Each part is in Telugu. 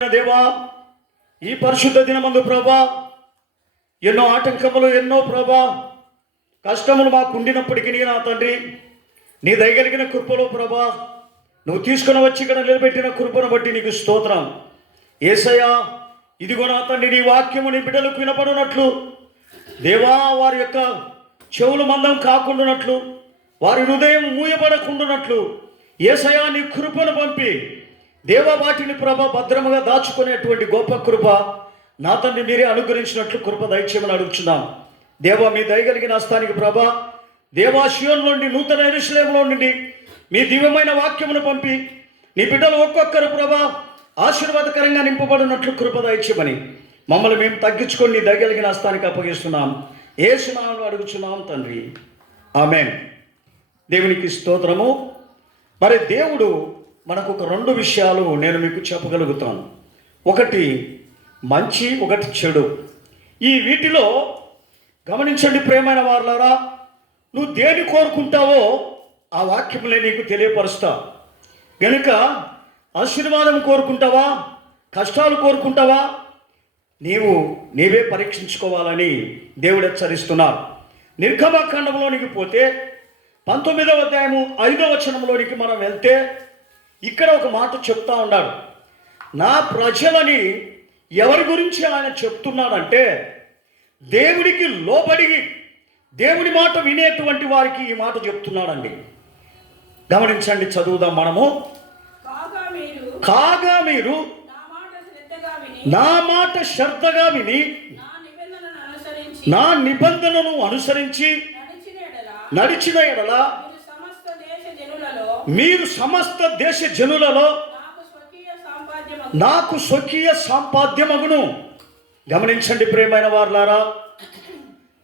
దేవా, ఈ పరిశుద్ధ దినమందు ప్రభా ఎన్నో ఆటంకములు, ఎన్నో ప్రభా కష్టములు మాకు ఉండినప్పటికీ నా తండ్రి, నీ దయగలిగిన కృపలో ప్రభా నువ్వు తీసుకుని వచ్చి ఇక్కడ నిలబెట్టిన కృపను బట్టి నీకు స్తోత్రం. యేసయ్యా, ఇదిగో నా తండ్రి, నీ వాక్యము నీ బిడ్డలకు వినపడినట్లు దేవా, వారి యొక్క చెవులు మందం కాకుండానట్లు, వారి హృదయం మూయబడకుండానట్లు యేసయ్యా నీ కృపను పంపి దేవా వాటిని ప్రభ భద్రముగా దాచుకునేటువంటి గొప్ప కృప నా తండ్రి మీరే అనుగ్రహించినట్లు కృప దయచేయమని అడుగుచున్నాం. దేవా, మీ దయగలిగిన హస్తానికి ప్రభ దేవా షియోను నుండి, నూతన యెరూషలేములో నుండి మీ దివ్యమైన వాక్యమును పంపి నీ బిడ్డలు ఒక్కొక్కరు ప్రభ ఆశీర్వాదకరంగా నింపబడినట్లు కృప దయచేయమని మమ్మల్ని మేము తగ్గించుకొని నీ దయగలిగిన హస్తానికి అప్పగిస్తున్నాం. యేసు నామములో అడుగుచున్నాం తండ్రి, ఆమేన్. దేవునికి స్తోత్రము. మరి దేవుడు మనకు ఒక రెండు విషయాలు నేను మీకు చెప్పగలుగుతాను. ఒకటి మంచి, ఒకటి చెడు. ఈ వీటిలో గమనించండి ప్రియమైన వారులారా, నువ్వు దేని కోరుకుంటావో ఆ వాక్యములే నీకు తెలియపరుస్తా. గనుక ఆశీర్వాదం కోరుకుంటావా, కష్టాలు కోరుకుంటావా, నీవే పరీక్షించుకోవాలని దేవుడు హెచ్చరిస్తున్నారు. నిర్గమకాండంలోనికి పోతే 19వ అధ్యాయము 5వ వచనంలోనికి మనం వెళ్తే ఇక్కడ ఒక మాట చెప్తా ఉన్నాడు. నా ప్రజలని ఎవరి గురించి ఆయన చెప్తున్నాడంటే, దేవుడికి లోబడి దేవుడి మాట వినేటువంటి వారికి ఈ మాట చెప్తున్నాడండి. గమనించండి, చదువుదాం మనము. కాగా మీరు నా మాట శ్రద్ధగా విని నా నిబంధనను అనుసరించి నడిచిన ఎడల మీరు సమస్త దేశ జనులలో నాకు స్వకీయ సంపాద్యమగును. గమనించండి ప్రియమైన వారులారా,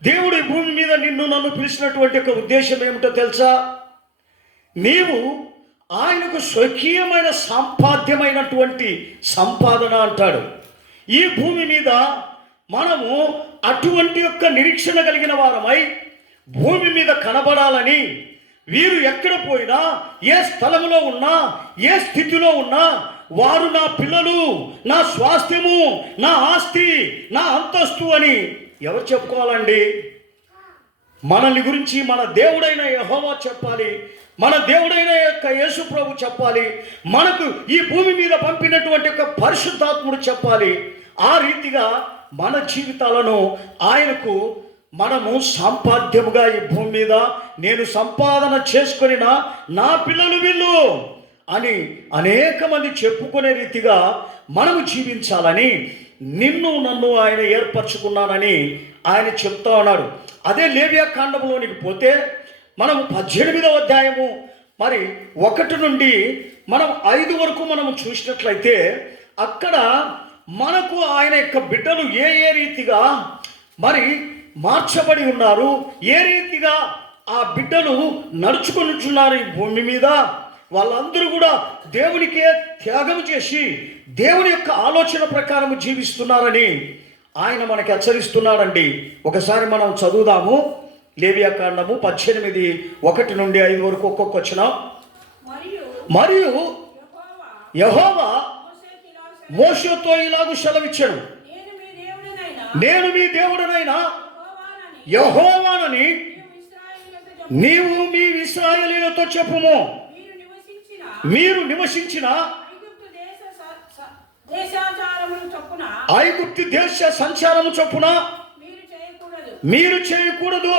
దేవుడి భూమి మీద నిన్ను నన్ను పిలిచినటువంటి ఒక ఉద్దేశం ఏమిటో తెలుసా? నీవు ఆయనకు స్వకీయమైన సంపాద్యమైనటువంటి సంపాదన అంటాడు. ఈ భూమి మీద మనము అటువంటి యొక్క నిరీక్షణ కలిగిన వారమై భూమి మీద కనబడాలని, వీరు ఎక్కడ పోయినా, ఏ స్థలంలో ఉన్నా, ఏ స్థితిలో ఉన్నా వారు నా పిల్లలు, నా స్వాస్థ్యము, నా ఆస్తి, నా అంతస్తు అని ఎవరు చెప్పుకోవాలండి? మనల్ని గురించి మన దేవుడైన యెహోవా చెప్పాలి, మన దేవుడైన యొక్క యేసు ప్రభు చెప్పాలి, మనకు ఈ భూమి మీద పంపినటువంటి యొక్క పరిశుద్ధాత్ముడు చెప్పాలి. ఆ రీతిగా మన జీవితాలను ఆయనకు మనము సంపాద్యముగా ఈ భూమి మీద నేను సంపాదన చేసుకొని నా పిల్లలు వీళ్ళు అని అనేక మంది చెప్పుకునే రీతిగా మనము జీవించాలని నిన్ను నన్ను ఆయన ఏర్పరచుకున్నానని ఆయన చెప్తా ఉన్నాడు. అదే లేవియా కాండంలోనికి పోతే మనం 18వ అధ్యాయము మరి 1 నుండి మనం 5 వరకు మనము చూసినట్లయితే అక్కడ మనకు ఆయన యొక్క బిడ్డలు ఏ రీతిగా మరి మార్చబడి ఉన్నారు, ఏ రీతిగా ఆ బిడ్డలు నడుచుకొనిచున్నారు ఈ భూమి మీద, వాళ్ళందరూ కూడా దేవునికే త్యాగం చేసి దేవుని యొక్క ఆలోచన ప్రకారం జీవిస్తున్నారని ఆయన మనకి హెచ్చరిస్తున్నాడండి. ఒకసారి మనం చదువుదాము. లేవియా కాండము 18:1 నుండి 5 వరకు ఒక్కొక్క వచనం. మరియు యెహోవా మోషేతో ఇలాగు సెలవిచ్చాడు, నేను మీ దేవుడనైనా యెహోవానని నీవు మీ ఇశ్రాయేలీయులతో చెప్పుము. మీరు నివసించిన ఐగుప్తు దేశ సంచారము చొప్పున మీరు చేయకూడదు.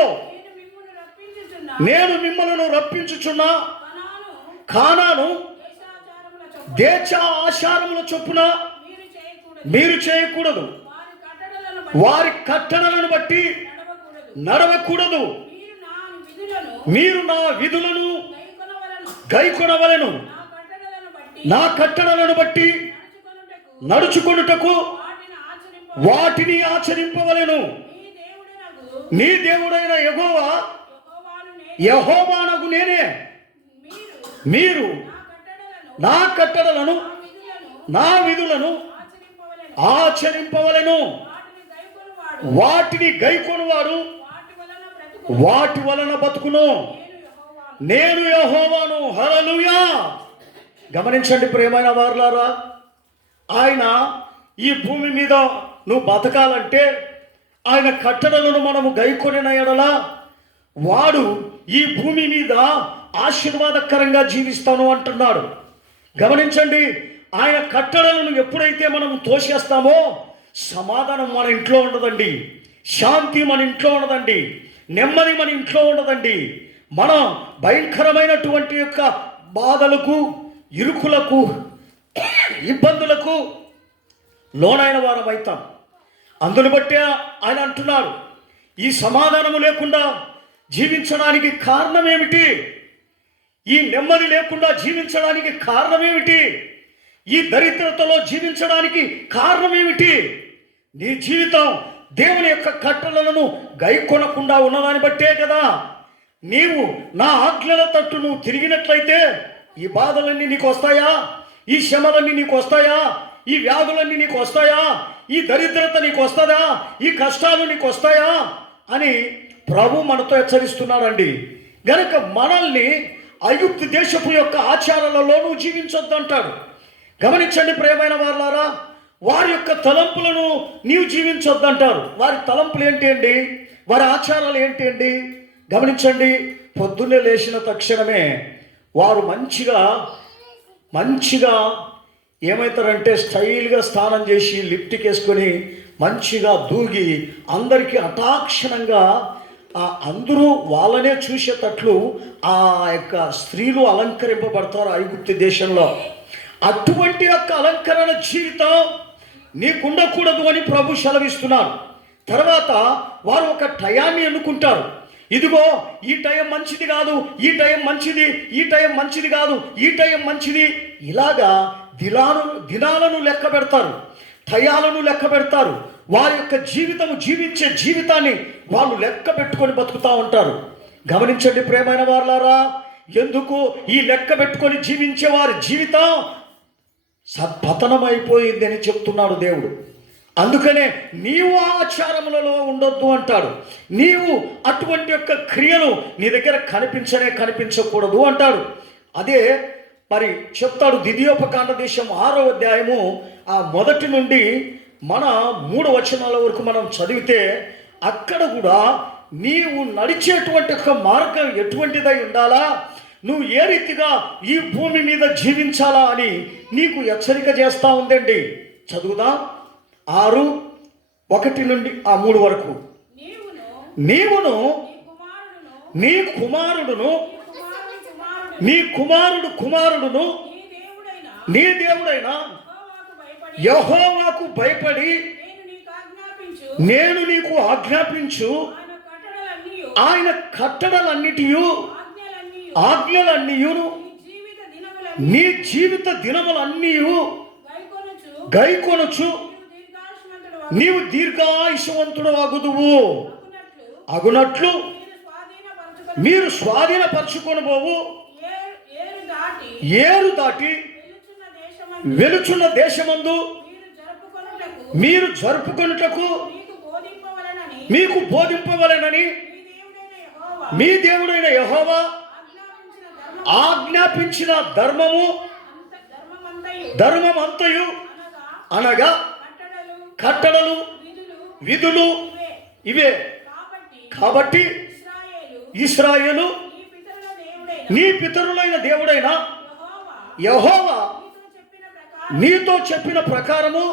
నేను మిమ్మల్ని రప్పించుచున్న కానాను దేశ ఆచారముల చొప్పున మీరు చేయకూడదు. వారి కట్టడలను బట్టి నడవకూడదు. మీరు నా విధులను గైకొనవలెను. నా కట్టడలను బట్టి నడుచుకొనుటకు వాటిని ఆచరింపవలెను. నీ దేవుడైన యెహోవానగు నేనే. మీరు నా కట్టడలను నా విధులను ఆచరింపవలెను. వాటిని గైకొనువాడు వాటి వలన బతుకును. నేను యెహోవాను. హల్లెలూయా. గమనించండి ప్రియమైన వారులారా, ఆయన ఈ భూమి మీద నువ్వు బతకాలంటే ఆయన కట్టడలను మనము గైకొనిన ఎడల వాడు ఈ భూమి మీద ఆశీర్వాదకరంగా జీవిస్తాను అంటున్నాడు. గమనించండి, ఆయన కట్టడలను ఎప్పుడైతే మనం తోసేస్తామో సమాధానం మన ఇంట్లో ఉండదండి, శాంతి మన ఇంట్లో ఉండదండి, నెమ్మది మన ఇంట్లో ఉండదండి. మనం భయంకరమైనటువంటి యొక్క బాధలకు, ఇరుకులకు, ఇబ్బందులకు లోనైన వారం అవుతాం. అందును బట్టే ఆయన అంటున్నాడు, ఈ సమాధానము లేకుండా జీవించడానికి కారణమేమిటి? ఈ నెమ్మది లేకుండా జీవించడానికి కారణమేమిటి? ఈ దరిద్రతలో జీవించడానికి కారణమేమిటి? నీ జీవితం దేవుని యొక్క కట్టడలను గైకొనకుండా ఉన్నదాన్ని బట్టే కదా. నీవు నా ఆజ్ఞల తట్టు నువ్వు తిరిగినట్లయితే ఈ బాధలన్నీ నీకు వస్తాయా? ఈ శ్రమలన్నీ నీకు వస్తాయా? ఈ వ్యాధులన్నీ నీకు వస్తాయా? ఈ దరిద్రత నీకు వస్తుందా? ఈ కష్టాలు నీకు వస్తాయా అని ప్రభు మనతో హెచ్చరిస్తున్నాడండి. గనక మనల్ని ఐగుప్తు దేశపు యొక్క ఆచారాలలో నువ్వు జీవించొద్దు అంటాడు. గమనించండి ప్రియమైన వారులారా, వారి యొక్క తలంపులను నీవు జీవించొద్దు అంటారు. వారి తలంపులు ఏంటి అండి? వారి ఆచారాలు ఏంటి అండి? గమనించండి, పొద్దున్నే లేచిన తక్షణమే వారు మంచిగా ఏమవుతారంటే స్టైల్గా స్నానం చేసి లిప్టిక్ వేసుకొని మంచిగా దూగి అందరికీ అటాక్షణంగా అందరూ వాళ్ళనే చూసేటట్లు ఆ యొక్క స్త్రీలు అలంకరింపబడతారు ఐగుప్తు దేశంలో. అటువంటి యొక్క అలంకరణ జీవితం నీకుండకూడదు అని ప్రభు సెలవిస్తున్నారు. తర్వాత వారు ఒక టయాన్ని ఎన్నుకుంటారు. ఇదిగో ఈ టైం మంచిది కాదు, ఈ టైం మంచిది, ఈ టైం మంచిది కాదు, ఈ టైం మంచిది, ఇలాగా దినాలను లెక్క పెడతారు, టయాలను లెక్క పెడతారు. వారి యొక్క జీవించే జీవితాన్ని వాళ్ళు లెక్క పెట్టుకొని బతుకుతూ ఉంటారు. గమనించండి ప్రియమైన వారులారా, ఎందుకు ఈ లెక్క పెట్టుకొని జీవించే వారి జీవితం పతనమైపోయింది అని చెప్తున్నాడు దేవుడు. అందుకనే నీవు ఆచారములలో ఉండొద్దు అంటాడు. నీవు అటువంటి యొక్క క్రియలు నీ దగ్గర కనిపించకూడదు అంటాడు. అదే మరి చెప్తాడు ద్వితీయోపకాండ దేశం 6వ అధ్యాయము ఆ 1 నుండి మన 3 వచనాల వరకు మనం చదివితే అక్కడ కూడా నీవు నడిచేటువంటి ఒక మార్గం ఎటువంటిదై ఉండాలా, నువ్వు ఏ రీతిగా ఈ భూమి మీద జీవించాలా అని నీకు హెచ్చరిక చేస్తూ ఉందండి. చదువుదాం 6:1 నుండి 3 వరకు. నీవును నీ కుమారుడును నీ కుమారుడును నీ దేవుడైన యెహోవాకు భయపడి నేను నీకు ఆజ్ఞాపించు ఆయన కట్టడలన్నిటియు ఆజ్ఞలన్నీయును నీ జీవిత దినములన్నీయు గైకొనుచు నీవు దీర్ఘాయుషవంతుడు అగునట్లు మీరు స్వాధీనపరచుకొనబోవు ఏరు దాటి వెలుచున్న దేశమందు మీరు జరుపుకొనుటకు మీకు బోధింపవలెనని మీ దేవుడైన యెహోవా ఆజ్ఞాపించిన ధర్మమంతయు అనగా కట్టడలు విధులు ఇవే. కాబట్టి ఇశ్రాయేలు నీ పితరులైన దేవుడైన యెహోవా నీతో చెప్పిన ప్రకారము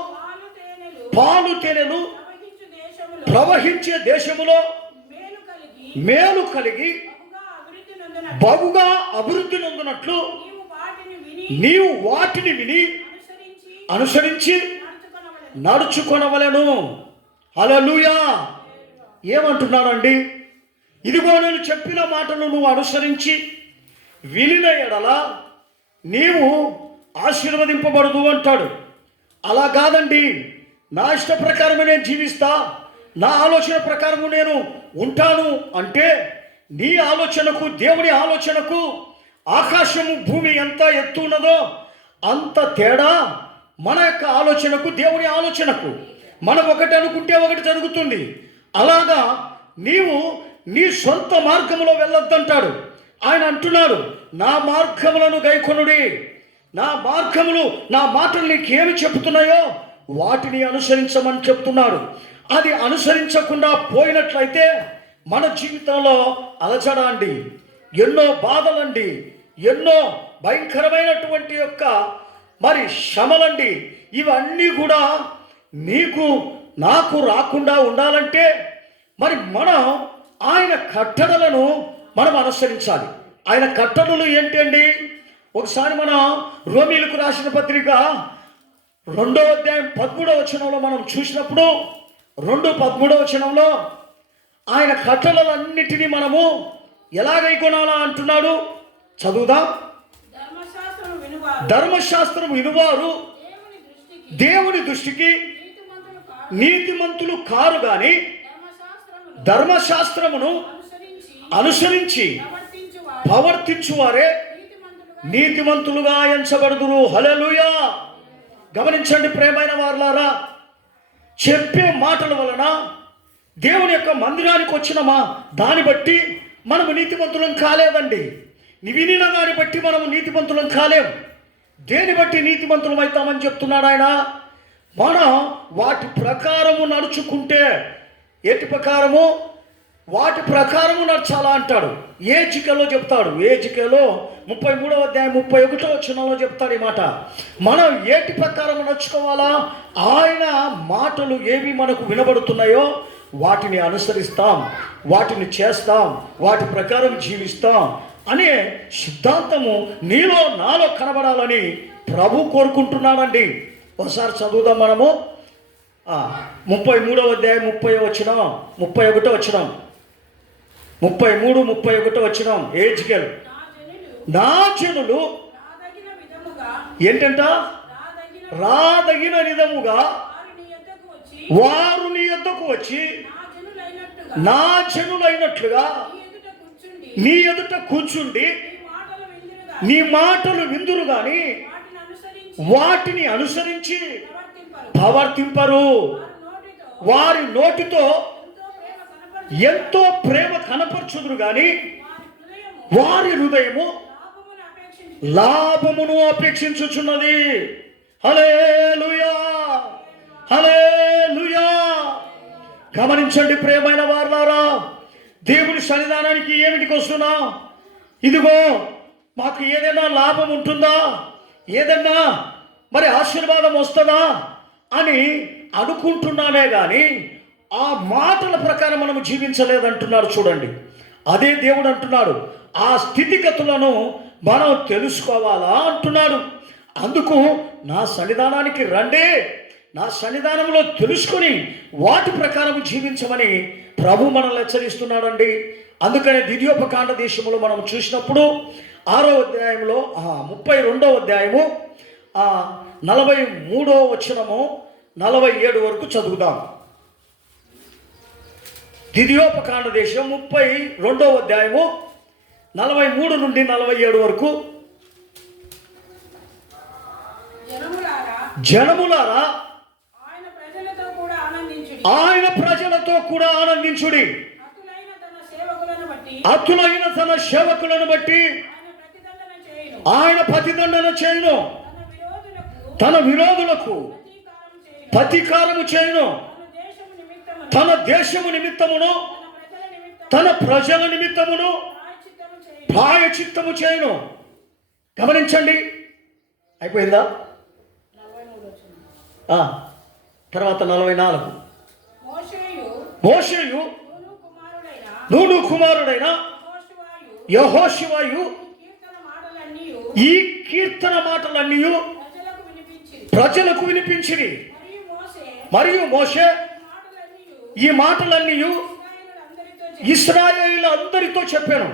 పాలు తేనెలు ప్రవహించే దేశములో మేలు కలిగి బహుగా అభివృద్ధి నొందినట్లు నీవు వాటిని విని అనుసరించి నడుచుకొనవలెను. హల్లెలూయా. ఏమంటున్నాడండి? ఇదిగో నేను చెప్పిన మాటను నువ్వు అనుసరించి వినిన ఎడల నీవు ఆశీర్వదింపబడదు అంటాడు. అలా కాదండి, నా ఇష్ట ప్రకారమే నేను జీవిస్తా, నా ఆలోచన ప్రకారము నేను ఉంటాను అంటే నీ ఆలోచనకు దేవుని ఆలోచనకు ఆకాశము భూమి ఎంత ఎత్తు ఉన్నదో అంత తేడా మన యొక్క ఆలోచనకు దేవుని ఆలోచనకు. మనం ఒకటి అనుకుంటే ఒకటి జరుగుతుంది. అలాగా నీవు నీ సొంత మార్గంలో వెళ్ళొద్దంటాడు. ఆయన అంటున్నాడు, నా మార్గములను గైకొనుడి, నా మార్గములు, నా మాటలు నీకేమి చెప్తున్నాయో వాటిని అనుసరించమని చెప్తున్నాడు. అది అనుసరించకుండా పోయినట్లయితే మన జీవితంలో అలజడ అండి, ఎన్నో బాధలండి, ఎన్నో భయంకరమైనటువంటి యొక్క మరి శ్రమలండి, ఇవన్నీ కూడా నీకు నాకు రాకుండా ఉండాలంటే మరి మనం ఆయన కట్టడలను మనం అనుసరించాలి. ఆయన కట్టడలు ఏంటి అండి? ఒకసారి మనం రోమీలకు రాసిన పత్రిక 2వ అధ్యాయం 13వ వచనంలో మనం చూసినప్పుడు 2:13 వచనంలో ఆయన కట్టడలన్నిటినీ మనము ఎలాగై కొనాలా అంటున్నాడు. చదువుదాం. ధర్మశాస్త్రం వినువారు దేవుని దృష్టికి నీతిమంతులు కారు గాని ధర్మశాస్త్రమును అనుసరించి ప్రవర్తించువారే నీతిమంతులుగా ఎంచబడుదురు. హల్లెలూయా. గమనించండి ప్రియమైన వారలారా, చెప్పే మాటల వలన దేవుని యొక్క మందిరానికి వచ్చినమా దాన్ని బట్టి మనము నీతిమంతులం కాలేదండి. వినిన దాన్ని బట్టి మనము నీతిమంతులం కాలేం. దేని బట్టి నీతిమంతులం అవుతామని చెప్తున్నాడు ఆయన. మనం వాటి ప్రకారము నడుచుకుంటే, ఎటు ప్రకారము? వాటి ప్రకారము నడచాలా అంటాడు. ఏజికేలో చెప్తాడు. ఏజికేలో 33వ అధ్యాయం 31వ వచనంలో చెప్తాడు ఈ మాట. మనం ఏటి ప్రకారం నడుచుకోవాలా? ఆయన మాటలు ఏవి మనకు వినబడుతున్నాయో వాటిని అనుసరిస్తాం, వాటిని చేస్తాం, వాటి ప్రకారం జీవిస్తాం అనే సిద్ధాంతము నీలో నాలో కనబడాలని ప్రభు కోరుకుంటున్నాడండి. ఒకసారి చదువుదాం మనము. 33వ అధ్యాయం 30వ వచనం, 31వ వచనం, 33, 31 వచనం. ఏజికేల్, నా జనులు ఏంటంట? రాదగిన విధముగా వారు నీ యొద్దకు వచ్చి నా జనులైనట్లుగా నీ ఎదుట కూర్చుండి నీ మాటలు విందురు గాని వాటిని అనుసరించి ప్రవర్తింపరు. వారి నోటితో ఎంతో ప్రేమ కనపరచుదురు గాని వారి హృదయము లాభమును అపేక్షించుచున్నది. హల్లెలూయా, హల్లెలూయా. గమనించండి ప్రియమైన వారలారా, దేవుని సన్నిధానానికి ఏమిటికి వస్తున్నా? ఇదిగో మాకు ఏదైనా లాభం ఉంటుందా, ఏదన్నా మరి ఆశీర్వాదం వస్తుందా అని అనుకుంటున్నామే కానీ ఆ మాటల ప్రకారం మనం జీవించలేదంటున్నాడు. చూడండి, అదే దేవుడు అంటున్నాడు. ఆ స్థితిగతులను మనం తెలుసుకోవాలా అంటున్నాడు. అందుకు నా సన్నిధానానికి రండి, నా సన్నిధానంలో తెలుసుకొని వాటి ప్రకారం జీవించమని ప్రభు మనల్ని హెచ్చరిస్తున్నాడండి. అందుకనే ద్వితీయోపకాండ దేశంలో మనం చూసినప్పుడు 6వ అధ్యాయంలో 32వ అధ్యాయము 43వ వచనము 47 వరకు చదువుదాం. ద్వితీయోపకాండ దేశం 32వ అధ్యాయము 43 నుండి 47 వరకు. జనములారా ఆయన ప్రజలతో కూడా ఆనందించుడి. అతులైన తన సేవకులను బట్టి ఆయన ప్రతిదండన చేయును, తన విరోధులకు ప్రతీకారము చేయును, తన దేశము నిమిత్తమును తన ప్రజల నిమిత్తమును ప్రాయచిత్తము చేయును. గమనించండి, అయిపోయిందా? తర్వాత 44. మోషేయు నూను కుమారుడైన యెహోషువయు ఈ కీర్తన మాటలన్నీ ప్రజలకు వినిపించిరి. మరియు మోషే ఈ మాటలన్నీ ఇశ్రాయేలీయులందరితో చెప్పాను.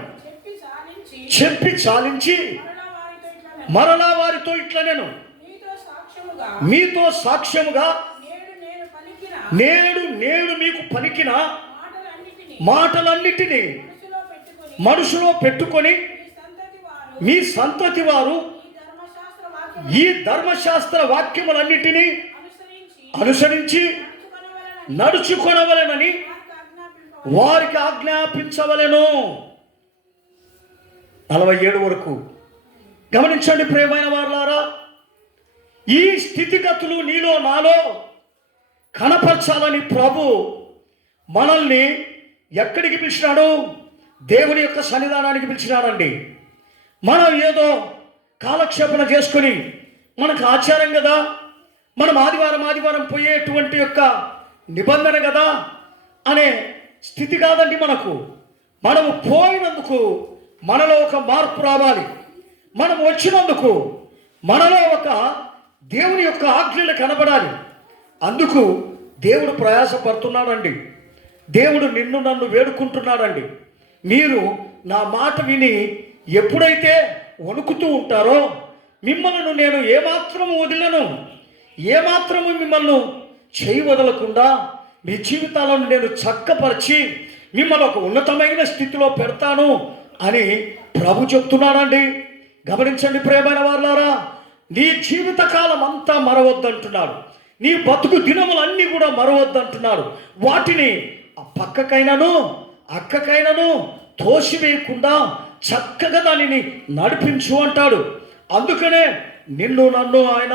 చెప్పి చాలించి మరలా వారితో ఇట్లా నేను మీతో సాక్ష్యముగా నేడు మీకు పలికిన మాటలన్నిటినీ మనసులో పెట్టుకొని మీ సంతతి వారు ఈ ధర్మశాస్త్ర వాక్యములన్నిటినీ అనుసరించి నడుచుకొనవలెనని వారికి ఆజ్ఞాపించవలెను. 47 వరకు. గమనించండి ప్రియమైన వారులారా, ఈ స్థితిగతులు నీలో నాలో కనపరచాలని ప్రభు మనల్ని ఎక్కడికి పిలిచినాడు? దేవుని యొక్క సన్నిధానానికి పిలిచినాడండి. మనం ఏదో కాలక్షేపణ చేసుకొని మనకు ఆచారం కదా, మనం ఆదివారం పోయేటువంటి యొక్క నిబంధన కదా అనే స్థితి కాదండి మనకు. మనము పోయినందుకు మనలో ఒక మార్పు రావాలి. మనం వచ్చినందుకు మనలో ఒక దేవుని యొక్క ఆజ్ఞలు కనబడాలి. అందుకు దేవుడు ప్రయాసపడుతున్నాడండి. దేవుడు నిన్ను నన్ను వేడుకుంటున్నాడండి. మీరు నా మాట విని ఎప్పుడైతే వణుకుతూ ఉంటారో మిమ్మల్ని నేను ఏమాత్రము వదిలను, ఏమాత్రము మిమ్మల్ని చేయి వదలకుండా మీ జీవితాలను నేను చక్కపరిచి మిమ్మల్ని ఒక ఉన్నతమైన స్థితిలో పెడతాను అని ప్రభు చెప్తున్నాడండి. గమనించండి ప్రియమైన వారులారా, నీ జీవితకాలం అంతా మరవద్దంటున్నాడు. నీ బతుకు దినములన్నీ కూడా మరవద్దంటున్నాడు. వాటిని పక్కకైనాను అక్కకైనాను తోసివేయకుండా చక్కగా దానిని నడిపించు అంటాడు. అందుకనే నిన్ను నన్ను ఆయన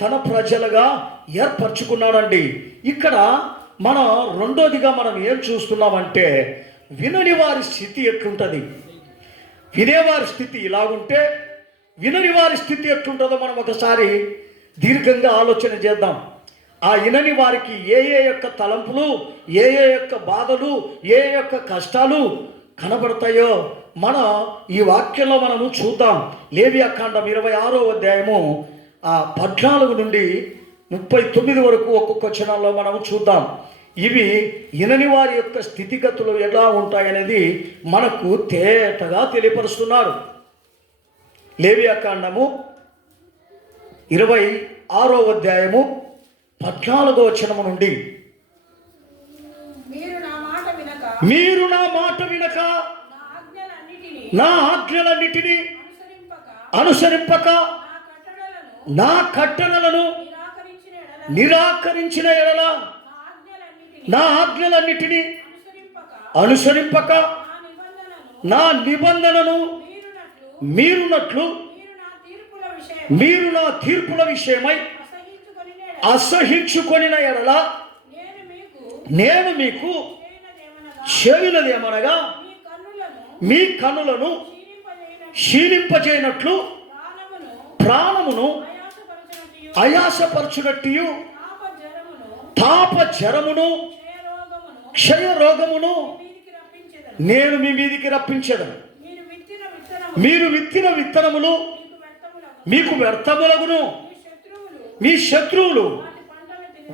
తన ప్రజలుగా ఏర్పరచుకున్నాడండి. ఇక్కడ మనం రెండోదిగా మనం ఏం చూస్తున్నామంటే, వినని వారి స్థితి ఎట్లుంటుంది, వినేవారి స్థితి ఇలాగుంటే వినని వారి స్థితి ఎట్లుంటుందో మనం ఒకసారి దీర్ఘంగా ఆలోచన చేద్దాం. ఆ వినని వారికి ఏ యొక్క తలంపులు, ఏ యొక్క బాధలు, ఏ యొక్క కష్టాలు కనబడతాయో మనం ఈ వాక్యంలో మనము చూద్దాం. లేవియాకాండం 26వ అధ్యాయము 14 నుండి 39 వరకు ఒక్కొక్క వచనాల్లో మనము చూద్దాం. ఇవి వినని వారి యొక్క స్థితిగతులు ఎలా ఉంటాయనేది మనకు తేటగా తెలియపరుస్తున్నారు. లేవియాకాండము 26వ అధ్యాయము 14వ వచనము నుండి, మీరు నా మాట వినక నా ఆజ్ఞలన్నిటినీ అనుసరింపక నా కట్టడలను నిరాకరించిన ఎడల, నా ఆజ్ఞలన్నిటినీ అనుసరింపక నా నిబంధనను మీరునట్లు మీరు నా తీర్పుల విషయమై అసహించుకొనిన ఎడల నేను మీకు చేయనదేమనగా మీ కన్నులను క్షీణింపజేయనట్లు ప్రాణమును ఆయాసపరచునట్టు తాప జరమును క్షయ రోగమును నేను మీ మీదికి రప్పించదను. మీరు విత్తిన విత్తనములు మీకు వ్యర్థములగును, మీ శత్రువులు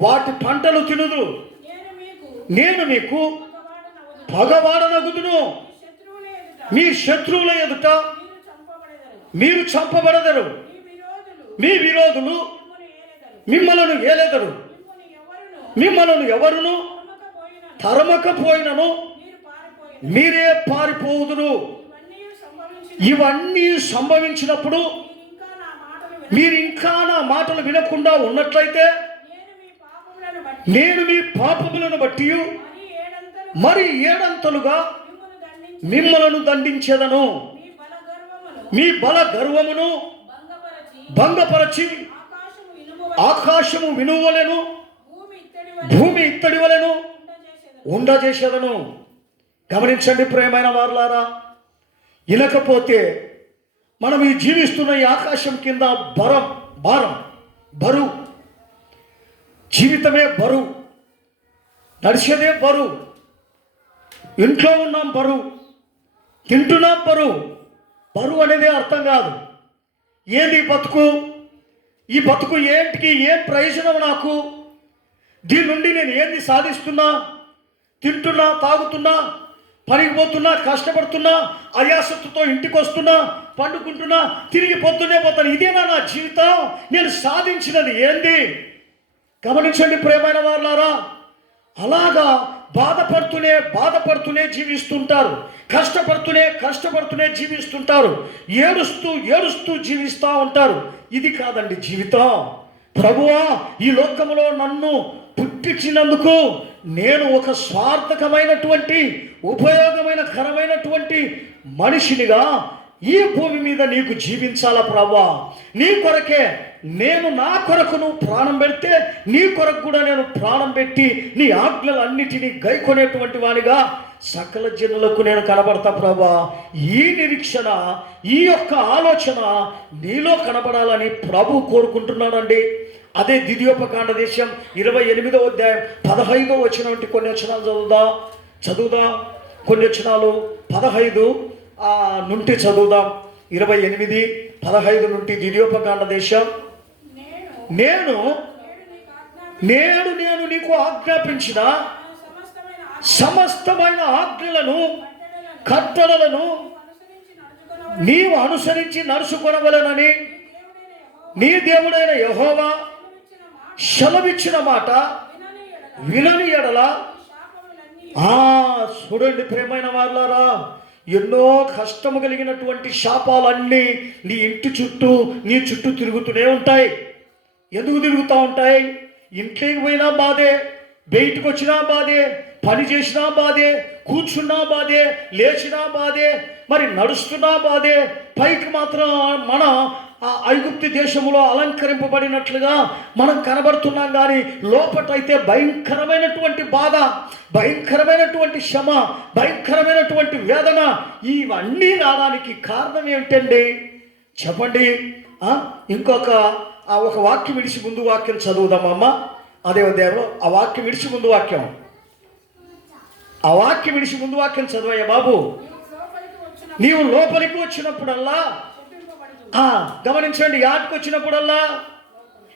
వాటి పంటలు తినుదు. నేను మీకు పగవాడనగుదును, మీ శత్రువుల ఎదుట మీరు చంపబడదరు. మీ విరోధులు మిమ్మలను ఏలెదరు. మిమ్మలను ఎవరును తరమకపోయినను మీరే పారిపోదురు. ఇవన్నీ సంభవించినప్పుడు మీరు ఇంకా నా మాటలు వినకుండా ఉన్నట్లయితే నేను మీ పాపములను బట్టి మరి ఏడంతలుగా మిమ్మలను దండించేదను. మీ బల గర్వమును భంగపరచి ఆకాశము వినువలెను భూమి ఇత్తడి వలెను ఉండజేసేదను. గమనించండి ప్రియమైన వారులారా, ఇనకపోతే మనం ఈ జీవిస్తున్న ఈ ఆకాశం కింద బరువు, జీవితమే బరువు, నడిచేదే బరువు, ఇంట్లో ఉన్నాం బరువు, తింటున్నాం బరువు అనేది అర్థం కాదు. ఏది బతుకు? ఈ బతుకు ఏంటికి? ఏం ప్రయోజనం నాకు? దీని నుండి నేను ఏంది సాధిస్తున్నా? తింటున్నా, తాగుతున్నా, పనికి పోతున్నా, కష్టపడుతున్నా, అయాసత్తుతో ఇంటికి వస్తున్నా, పండుకుంటున్నా, తిరిగి పొద్దున్నే పోతాను. ఇదేనా నా జీవితం? నేను సాధించినది ఏంది? గమనించండి ప్రియమైన వారులారా, అలాగా బాధపడుతూనే జీవిస్తుంటారు, కష్టపడుతూనే జీవిస్తుంటారు, ఏడుస్తూ జీవిస్తూ ఉంటారు. ఇది కాదండి జీవితం. ప్రభువా, ఈ లోకములో నన్ను పుట్టించినందుకు నేను ఒక స్వార్థకమైనటువంటి ఉపయోగమైన కరమైనటువంటి మనిషినిగా ఈ భూమి మీద నీకు జీవించాలా ప్రభువా, నీ కొరకే నేను, నా కొరకు నువ్వు ప్రాణం పెడితే నీ కొరకు కూడా నేను ప్రాణం పెట్టి నీ ఆజ్ఞలన్నిటినీ గైకొనేటువంటి వానిగా సకల జనులకు నేను కనబడతా ప్రభువా. ఈ నిరీక్షణ, ఈ యొక్క ఆలోచన నీలో కనబడాలని ప్రభు కోరుకుంటున్నానండి. అదే ద్వితీయోపకాండ దేశం 28వ అధ్యాయం 15వ వచనం వంటి కొన్ని వచనాలు చదువుదాం. కొన్ని వచనాలు 15 నుండి చదువుదాం. 28, 15 నుండి ద్వితీయోపకాండ దేశం. నేను నీకు ఆజ్ఞాపించిన సమస్తమైన ఆజ్ఞలను, కట్టడలను నీవు అనుసరించి నడుచుకొనవలెనని నీ దేవుడైన యెహోవా సెలవిచ్చిన మాట వినని ఎడల. చూడండి ప్రియమైన వాళ్ళారా, ఎన్నో కష్టము కలిగినటువంటి శాపాలన్నీ నీ ఇంటి చుట్టూ, నీ చుట్టూ తిరుగుతూనే ఉంటాయి. ఎందుకు తిరుగుతూ ఉంటాయి? ఇంట్లోకి పోయినా బాధే, బయటకు వచ్చినా బాధే, పని చేసినా బాధే, కూర్చున్నా బాధే, లేచినా బాధే, మరి నడుస్తున్నా బాధే. పైకి మాత్రం మన ఐగుప్తు దేశంలో అలంకరింపబడినట్లుగా మనం కనబడుతున్నాం, కానీ లోపటైతే భయంకరమైనటువంటి బాధ, భయంకరమైనటువంటి శ్రమ, భయంకరమైనటువంటి వేదన. ఇవన్నీ రావడానికి కారణం ఏమిటండి చెప్పండి? ఒక వాక్యం విడిచి ముందు వాక్యం చదువుదామమ్మ. అదే దేవుడు ఆ వాక్యం విడిచి ముందు వాక్యం చదువయ్యా బాబు. నీవు లోపలికి వచ్చినప్పుడల్లా, గమనించండి, యాటికి వచ్చినప్పుడల్లా,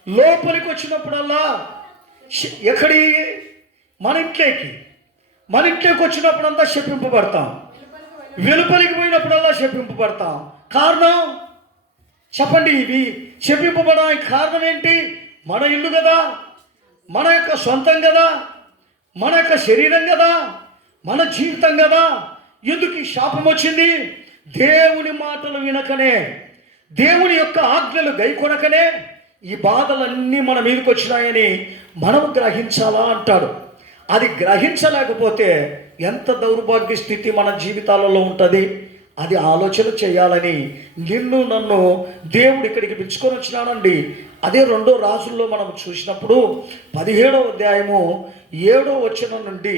లోపలికి వచ్చినప్పుడల్లా, ఎక్కడి మన ఇంట్లోకి వచ్చినప్పుడంతా శపింపబడతాం, వెలుపలికి పోయినప్పుడల్లా శపింపబడతాం. కారణం చెప్పండి? ఇవి శపింపబడడానికి కారణం ఏంటి? మన ఇల్లు కదా, మన యొక్క సొంతం కదా, మన యొక్క శరీరం కదా, మన జీవితం కదా. ఎందుకు ఈ శాపం వచ్చింది? దేవుని మాటలు వినకనే, దేవుని యొక్క ఆజ్ఞలు గైకొనకనే ఈ బాధలన్నీ మన మీదకి వచ్చినాయని మనం గ్రహించాలా అంటాడు. అది గ్రహించలేకపోతే ఎంత దౌర్భాగ్య స్థితి మన జీవితాలలో ఉంటుంది. అది ఆలోచన చేయాలని నిన్ను నన్ను దేవుడు ఇక్కడికి పిలుచుకొని వచ్చినానండి. అదే 2 రాజుల్లో మనం చూసినప్పుడు 17వ అధ్యాయము 7వ వచనం నుండి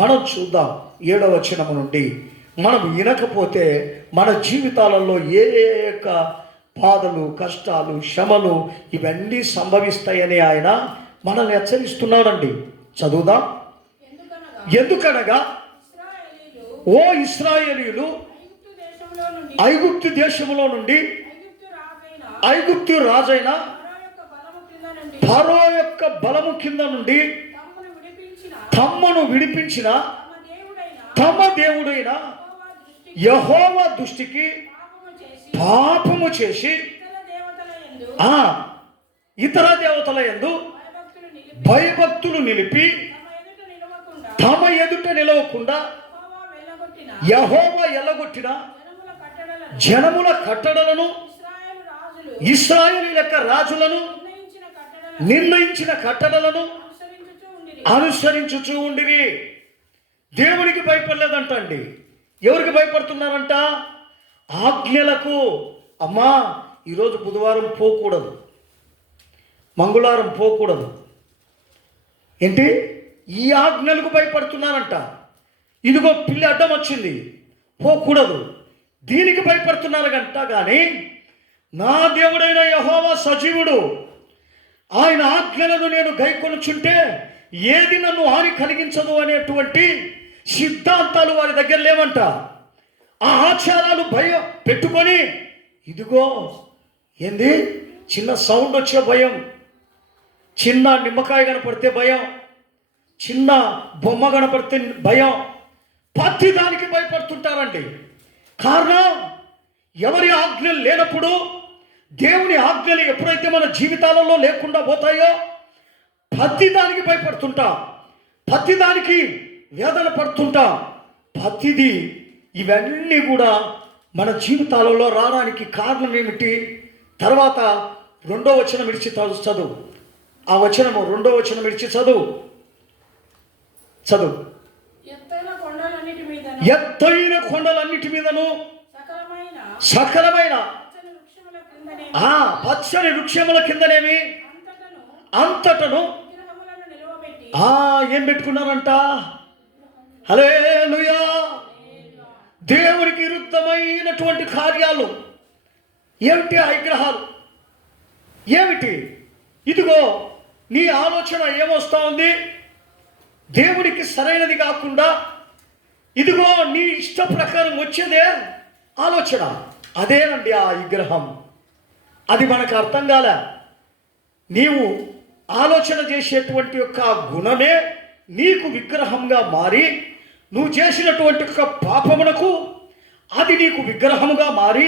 మనం చూద్దాం. 7వ వచనం నుండి మనం వినకపోతే మన జీవితాలలో ఏ యొక్క బాధలు, కష్టాలు, శ్రమలు ఇవన్నీ సంభవిస్తాయని ఆయన మనల్ని హెచ్చరిస్తున్నాడండి. చదువుదాం. ఎందుకనగా ఓ ఇశ్రాయేలీయులు ఐగుప్తు దేశంలో నుండి, ఐగుప్తు రాజైన ఫరో యొక్క బలము కింద నుండి తమ్మును విడిపించిన తమ దేవుడైన యెహోవా దృష్టికి పాపము చేసి ఇతర దేవతల యందు భయభక్తులు నిలిపి తమ ఎదుట నిలవకుండా యెహోవా ఎల్లగొట్టిన జనముల కట్టడలను, ఇశ్రాయేలు యొక్క రాజులను నిర్ణయించిన కట్టడలను అనుసరించుచూ ఉండిరి. దేవునికి భయపడలేదంట అండి. ఎవరికి భయపడుతున్నారంట? ఆజ్ఞలకు. అమ్మా, ఈరోజు బుధవారం పోకూడదు, మంగళవారం పోకూడదు. ఏంటి? ఈ ఆజ్ఞలకు భయపడుతున్నారంట. ఇదిగో పిల్లి అడ్డం వచ్చింది, పోకూడదు. దీనికి భయపడుతున్నారు గంట. కానీ నా దేవుడైన యెహోవా సజీవుడు, ఆయన ఆజ్ఞలను నేను గైకొనుచుంటే ఏది నన్ను హాని కలిగించదు అనేటువంటి సిద్ధాంతాలు వారి దగ్గర లేవంట. ఆ ఆచారాలు భయం పెట్టుకొని, ఇదిగో ఏంది, చిన్న సౌండ్ వచ్చే భయం, చిన్న నిమ్మకాయ కనపడితే భయం, చిన్న బొమ్మ కనపడితే భయం, ప్రతి దానికి భయపడుతుంటారండి. కారణం, ఎవరి ఆజ్ఞలు లేనప్పుడు, దేవుని ఆజ్ఞలు ఎప్పుడైతే మన జీవితాలలో లేకుండా పోతాయో ప్రతి దానికి భయపడుతుంటాం, ప్రతి దానికి వేదన పడుతుంటాం. ప్రతిదీ ఇవన్నీ కూడా మన జీవితాలలో రావడానికి కారణం ఏమిటి? తర్వాత 2వ వచనం విడిచి చదువు. ఆ వచనము 2వ వచనం విడిచి చదువు. ఎత్తైన కొండలన్నిటి మీదను సకలమైన పచ్చని వృక్షముల కిందనేమి అంతటను ఏం పెట్టుకున్నారంట? హల్లెలూయా. దేవునికి విరుద్ధమైనటువంటి కార్యాలు ఏమిటి? ఆ విగ్రహాలు ఏమిటి? ఇదిగో నీ ఆలోచన ఏమొస్తా ఉంది? దేవునికి సరైనది కాకుండా ఇదిగో నీ ఇష్ట ప్రకారం వచ్చేదే ఆలోచన. అదేనండి ఆ విగ్రహం. అది మనకు అర్థం కాలే. నీవు ఆలోచన చేసేటువంటి యొక్క గుణమే నీకు విగ్రహంగా మారి, నువ్వు చేసినటువంటి ఒక పాపమునకు అది నీకు విగ్రహముగా మారి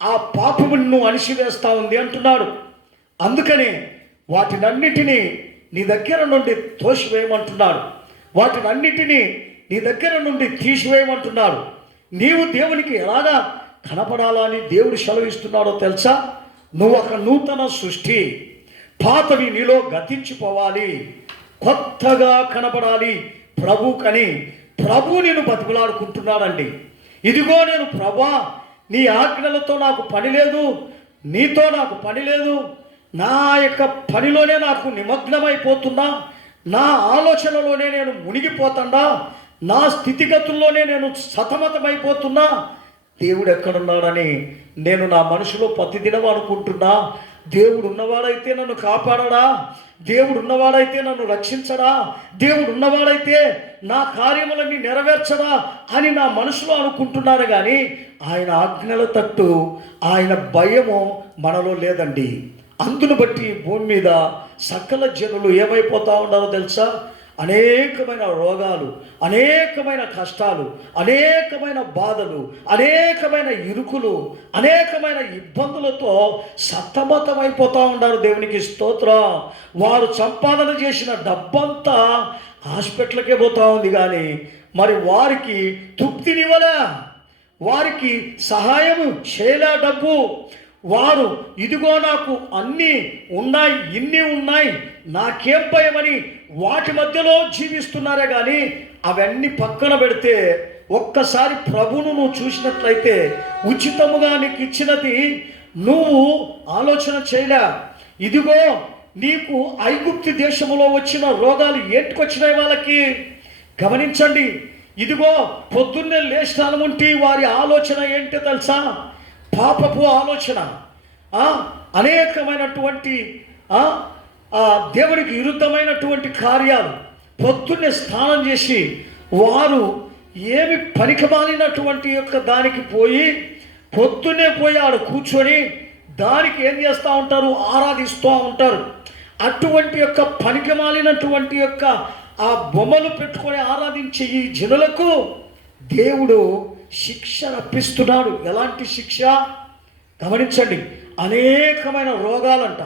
ఆ పాపమును నువ్వు అణిసివేస్తా ఉంది అంటున్నాడు. అందుకని వాటినన్నిటినీ నీ దగ్గర నుండి తోసివేయమంటున్నాడు. వాటినన్నిటినీ నీ దగ్గర నుండి తీసివేయమంటున్నాడు. నీవు దేవునికి ఎలాగా కనపడాలని దేవుడు సెలవిస్తున్నాడో తెలుసా? నువ్వు ఒక నూతన సృష్టి. పాతవి నీలో గతించిపోవాలి, కొత్తగా కనపడాలి ప్రభుకని ప్రభు నేను బతిమలాడుకుంటున్నాడండి. ఇదిగో నేను ప్రభా, నీ ఆజ్ఞలతో నాకు పని లేదు, నీతో నాకు పని లేదు, నా యొక్క పనిలోనే నాకు నిమగ్నమైపోతున్నా, నా ఆలోచనలోనే నేను మునిగిపోతున్నా, నా స్థితిగతుల్లోనే నేను సతమతమైపోతున్నా. దేవుడు ఎక్కడున్నాడని నేను నా మనసులో ప్రతిదినం అనుకుంటున్నా. దేవుడు ఉన్నవాడైతే నన్ను కాపాడడా? దేవుడు ఉన్నవాడైతే నన్ను రక్షించడా? దేవుడు ఉన్నవాడైతే నా కార్యములన్నీ నెరవేర్చడా అని నా మనసులో అనుకుంటున్నారు. కానీ ఆయన ఆజ్ఞల తట్టు ఆయన భయము మనలో లేదండి. అందును బట్టి భూమి మీద సకల జనులు ఏమైపోతా ఉన్నారో తెలుసా? అనేకమైన రోగాలు, అనేకమైన కష్టాలు, అనేకమైన బాధలు, అనేకమైన ఇరుకులు, అనేకమైన ఇబ్బందులతో సతమతమైపోతూ ఉన్నారు. దేవునికి స్తోత్రం. వారు సంపాదన చేసిన డబ్బంతా హాస్పిటల్కే పోతా ఉంది, కానీ మరి వారికి తృప్తినివ్వలే, వారికి సహాయం చేయలే డబ్బు. వారు ఇదిగో నాకు అన్నీ ఉన్నాయి, ఇన్ని ఉన్నాయి, నాకేం భయమని వాటి మధ్యలో జీవిస్తున్నారే. కానీ అవన్నీ పక్కన పెడితే ఒక్కసారి ప్రభువును నువ్వు చూసినట్లయితే ఉచితముగా నీకు ఇచ్చినది నువ్వు ఆలోచన చేయలే. ఇదిగో నీకు ఐగుప్తు దేశములో వచ్చిన రోగాలు ఏంటికొచ్చినాయి వాళ్ళకి గమనించండి. ఇదిగో పొద్దున్నే లేస్తానుంటి వారి ఆలోచన ఏంటో తెలుసా? పాపపు ఆలోచన, అనేకమైనటువంటి దేవునికి విరుద్ధమైనటువంటి కార్యాలు. పొద్దున్నే స్నానం చేసి వారు ఏమి పనికిమాలినటువంటి యొక్క దానికి పోయి పొద్దున్నే పోయి ఆడ కూర్చొని దానికి ఏం చేస్తూ ఉంటారు? ఆరాధిస్తూ ఉంటారు. అటువంటి యొక్క పనికిమాలినటువంటి యొక్క ఆ బొమ్మలు పెట్టుకొని ఆరాధించే ఈ జనులకు దేవుడు శిక్ష రప్పిస్తున్నాడు. ఎలాంటి శిక్ష గమనించండి. అనేకమైన రోగాలంట.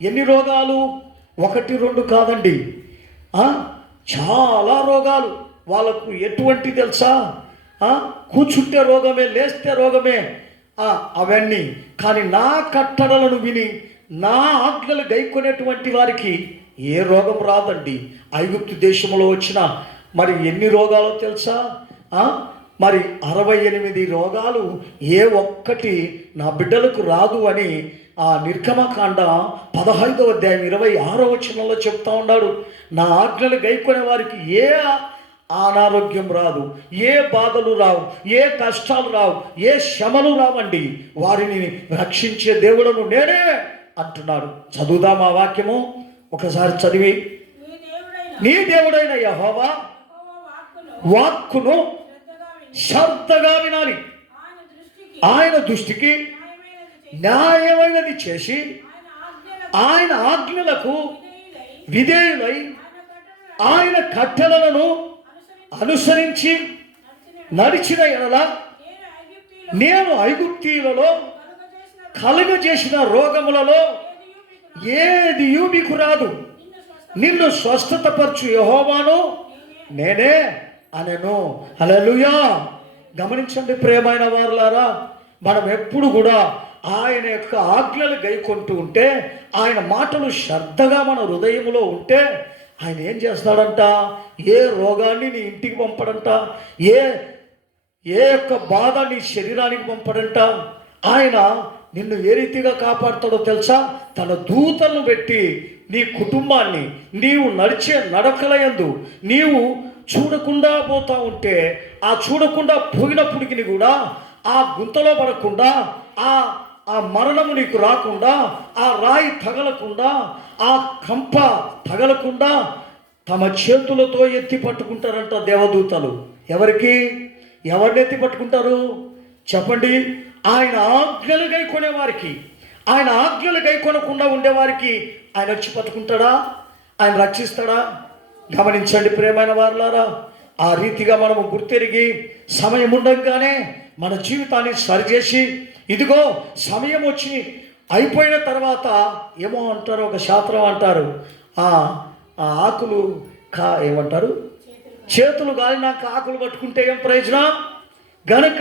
ఎన్ని రోగాలు? 1, 2 కాదండి, చాలా రోగాలు వాళ్ళకు. ఎటువంటి తెలుసా? కూర్చుంటే రోగమే, లేస్తే రోగమే, అవన్నీ. కానీ నా కట్టడలను విని నా ఆజ్ఞలు గైకొనేటువంటి వారికి ఏ రోగం రాదండి. ఐగుప్తు దేశంలో వచ్చిన మరి ఎన్ని రోగాలో తెలుసా? మరి 68 రోగాలు ఏ ఒక్కటి నా బిడ్డలకు రాదు అని ఆ నిర్గమకాండ 15వ అధ్యాయం 26వ వచనంలో చెప్తా ఉన్నాడు. నా ఆజ్ఞలు గైకొనే వారికి ఏ అనారోగ్యం రాదు, ఏ బాధలు రావు, ఏ కష్టాలు రావు, ఏ శ్రమలు రావండి. వారిని రక్షించే దేవుడను నేనే అంటున్నాడు. చదువుదాం ఆ వాక్యము ఒకసారి చదివి. నీ దేవుడైన యెహోవా వాక్కును శ్రద్ధగా వినాలి, ఆయన దృష్టికి న్యాయమైనది చేసి ఆయన ఆజ్ఞలకు విధేయులై ఆయన కట్టడలను అనుసరించి నడిచిన ఎడల నేను ఐగుప్తీయులలో కలుగజేసిన రోగములలో ఏది మీకు రాదు, నిన్ను స్వస్థతపరచు యెహోవాను నేనే అనెను. హల్లెలూయా. గమనించండి ప్రియమైన వారులారా, మనం ఎప్పుడు కూడా ఆయన యొక్క ఆజ్ఞలు గైకొంటూ ఉంటే, ఆయన మాటలు శ్రద్ధగా మన హృదయంలో ఉంటే ఆయన ఏం చేస్తాడంట? ఏ రోగాన్ని నీ ఇంటికి పంపడంట, ఏ యొక్క బాధ నీ శరీరానికి పంపడంట. ఆయన నిన్ను ఏ రీతిగా కాపాడుతాడో తెలుసా? తన దూతలను పెట్టి నీ కుటుంబాన్ని నీవు నడిచే నడకలయందు నీవు చూడకుండా పోతా ఉంటే, ఆ చూడకుండా పోయినప్పటికీ కూడా ఆ గుంతలో పడకుండా, ఆ మరణము నీకు రాకుండా, ఆ రాయి తగలకుండా, ఆ కంప తగలకుండా తమ చేతులతో ఎత్తి పట్టుకుంటారంట దేవదూతలు. ఎవరికి? ఎవరిని ఎత్తి పట్టుకుంటారు చెప్పండి? ఆయన ఆజ్ఞలు గైకొనే వారికి, ఆయన ఆజ్ఞలు గైకొనకుండా ఉండేవారికి ఆయన వచ్చి పట్టుకుంటాడా? ఆయన రక్షిస్తాడా? గమనించండి ప్రియమైన వారులారా, ఆ రీతిగా మనము గుర్తెరిగి సమయం ఉండగానే మన జీవితాన్ని సరిచేసి, ఇదిగో సమయం వచ్చి అయిపోయిన తర్వాత ఏమో అంటారు, ఒక శాస్త్రం అంటారు, ఆ ఆకులు ఏమంటారు, చేతులు గాలినాక ఆకులు పట్టుకుంటే ఏం ప్రయోజనం? గనుక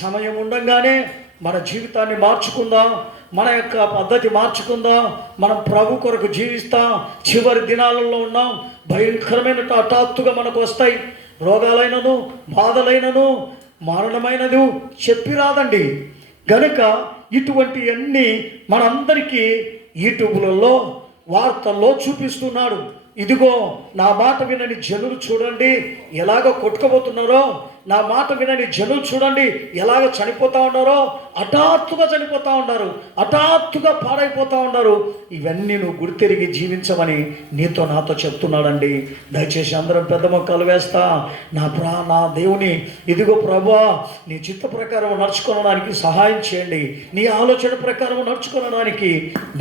సమయం ఉండగానే మన జీవితాన్ని మార్చుకుందాం, మన యొక్క పద్ధతి మార్చుకుందాం, మనం ప్రభు కొరకు జీవిస్తాం. చివరి దినాలలో ఉన్నాం. భయంకరమైన హఠాత్తుగా మనకు వస్తాయి. రోగాలైనను, బాధలైనను, మరణమైనది చెప్పి రాదండి. గనుక ఇటువంటి అన్నీ మనందరికీ యూట్యూబ్లలో, వార్తల్లో చూపిస్తున్నాడు. ఇదిగో నా మాట వినని జనులు చూడండి ఎలాగ కొట్టుకోబోతున్నారో, నా మాట వినని జనులు చూడండి ఎలాగ చనిపోతూ ఉన్నారో, హఠాత్తుగా చనిపోతూ ఉన్నారు, హఠాత్తుగా పాడైపోతూ ఉన్నారు. ఇవన్నీ నువ్వు గుర్తెరిగి జీవించమని నీతో నాతో చెప్తున్నాడండి. దయచేసి అందరం పెద్ద మొక్కలు వేస్తా. నా దేవుని, ఇదిగో ప్రభువా, నీ చిత్త ప్రకారం నడుచుకోవడానికి సహాయం చేయండి, నీ ఆలోచన ప్రకారం నడుచుకోవడానికి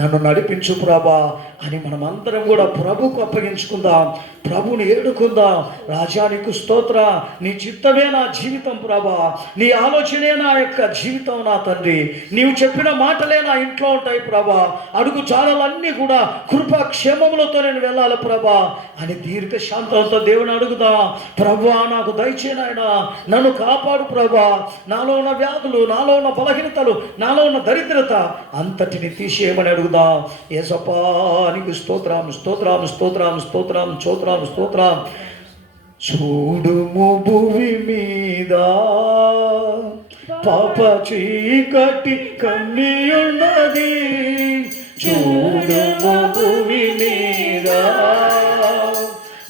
నన్ను నడిపించు ప్రభా అని మనం అందరం కూడా ప్రభుకు అప్పగించుకుందాం, ప్రభుని ఏడుకుందాం. రాజా నీకు స్తోత్ర, నీ చిత్తమే నా జీవితం ప్రభా, నీ ఆలోచనే నా యొక్క జీవితం నా తండ్రి, నీవు చెప్పిన మాటలే నా ఇంట్లో ఉంటాయి ప్రభా. అడుగు జాలలన్నీ కూడా కృపా క్షేమములతో నేను వెళ్ళాలి ప్రభా అని దీర్ఘశాంతంతో దేవుని అడుగుదా. ప్రభా నాకు దయచేనాయన, నన్ను కాపాడు ప్రభా, నాలో ఉన్న వ్యాధులు, నాలో ఉన్న బలహీనతలు, నాలో ఉన్న దరిద్రత అంతటిని తీసేయమని అడుగుదా. యేసప్పా నీకు స్తోత్రం, స్తోత్రం, స్తోత్రం, స్తోత్రం, స్తోత్రం, స్తోత్రం. చూడుము భూమి మీద పాప చీకటి కమ్మియున్నది, చూడుము భూమి మీద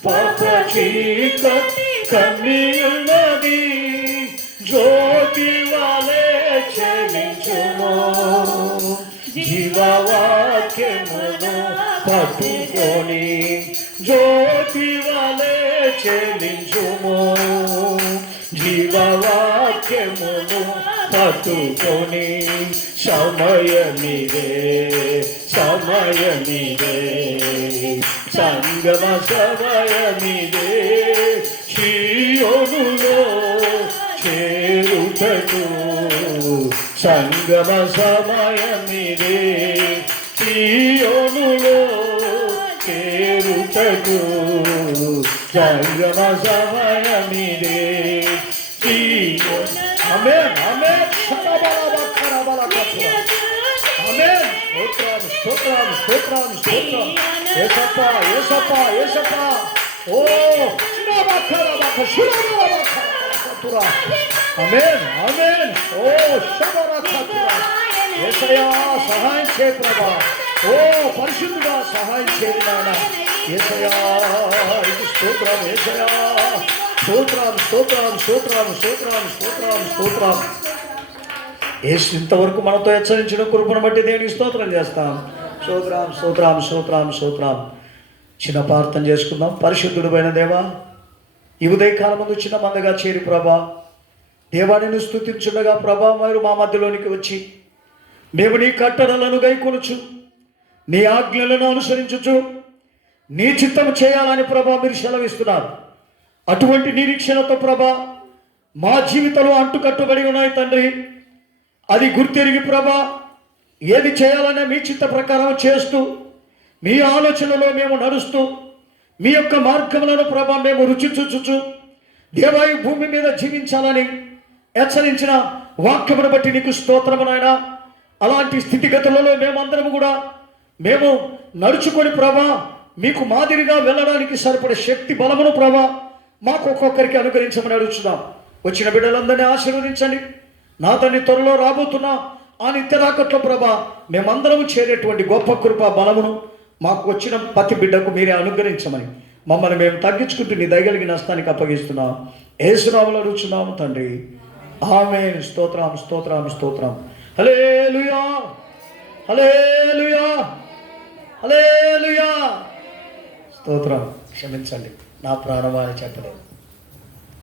పాప చీకటి కమ్మియున్నది, జ్యోతి వలె చలించుము, జీవవాక్యమును పట్టుకొని జ్యోతి వలె చెలించుము, జీవవాక్యమును పట్టుకొని సమయమిదే, సమయమిదే, సంగమ సమయమిదే, సీయోనులో చేరుటకు సంగమ సమయమిదే, సీయోనులో చేరుటకు సంగమ సమయమిదే. ఆమేన్, ఆమేన్, ఆమేన్. స్తోత్రం, స్తోత్రం, స్తోత్రం. యేసప్పా, యేసప్పా, యేసప్పా. ఓ ఆమేన్, ఆమేన్. ఓ యేసయ్యా సహాయం చేయ ప్రభా. ఓ పరిశుద్ధుడా సహాయం చేయండి నాయన. యేసయ్యా ఇది స్తోత్రం, యేసయ్యా స్తోత్రం, స్తోత్రం, స్తోత్రం, స్తోత్రం, స్తోత్రం, స్తోత్రం. యేసు ఇంతవరకు మనతో హెచ్చరించిన కృపను బట్టి దేవునికి స్తోత్రం చేస్తాం. స్తోత్రం, స్తోత్రం, స్తోత్రం, స్తోత్రం. చిన్న ప్రార్థన చేసుకుందాం. పరిశుద్ధుడు అయిన దేవా, ఈ ఉదయకాలం ముందు చిన్న మందగా చేరి ప్రభా, దేవాన్ని స్తుతించుండగా ప్రభా మీరు మా మధ్యలోనికి వచ్చి మేము నీ కట్టడలను గైకొనుచు, నీ ఆజ్ఞలను అనుసరించుచు, నీ చిత్తం చేయాలని ప్రభా మీరు సెలవిస్తున్నారు. అటువంటి నిరీక్షణతో ప్రభా మా జీవితంలో అంటుకట్టుబడి ఉన్నాయి తండ్రి. అది గుర్తెరిగి ప్రభా ఏది చేయాలనే మీ చిత్త ప్రకారం చేస్తూ, మీ ఆలోచనలో మేము నడుస్తూ, మీ యొక్క మార్గములను ప్రభా మేము రుచించుచు దేవాయి భూమి మీద జీవించాలని హెచ్చరించిన వాక్యమును బట్టి నీకు స్తోత్రము నాయనా. అలాంటి స్థితిగతులలో మేమందరం కూడా మేము నడుచుకొని ప్రభా మీకు మాదిరిగా వెళ్ళడానికి సరిపడే శక్తి బలమును ప్రభా మాకు ఒక్కొక్కరికి అనుగ్రహించమని అడుగుతున్నాం. వచ్చిన బిడ్డలందరినీ ఆశీర్వదించండి. నా తండ్రి త్వరలో రాబోతున్న ఆ నిత్యరాకట్లో ప్రభా మేమందరము చేరేటువంటి గొప్ప కృప బలమును మాకు వచ్చిన ప్రతి బిడ్డకు మీరే అనుగ్రహించమని మమ్మల్ని మేము తగ్గించుకుంటూ నీ దయగలిగిన హస్తానికి అప్పగిస్తున్నాం. యేసునామములో అడుగుచున్నాము తండ్రి, ఆమేన్. స్తోత్రం స్తోత్రం స్తోత్రం. హల్లెలూయా హల్లెలూయా హల్లెలూయా. స్తోత్రం. క్షమించండి, నా ప్రాణమా అని చెప్పలేదు.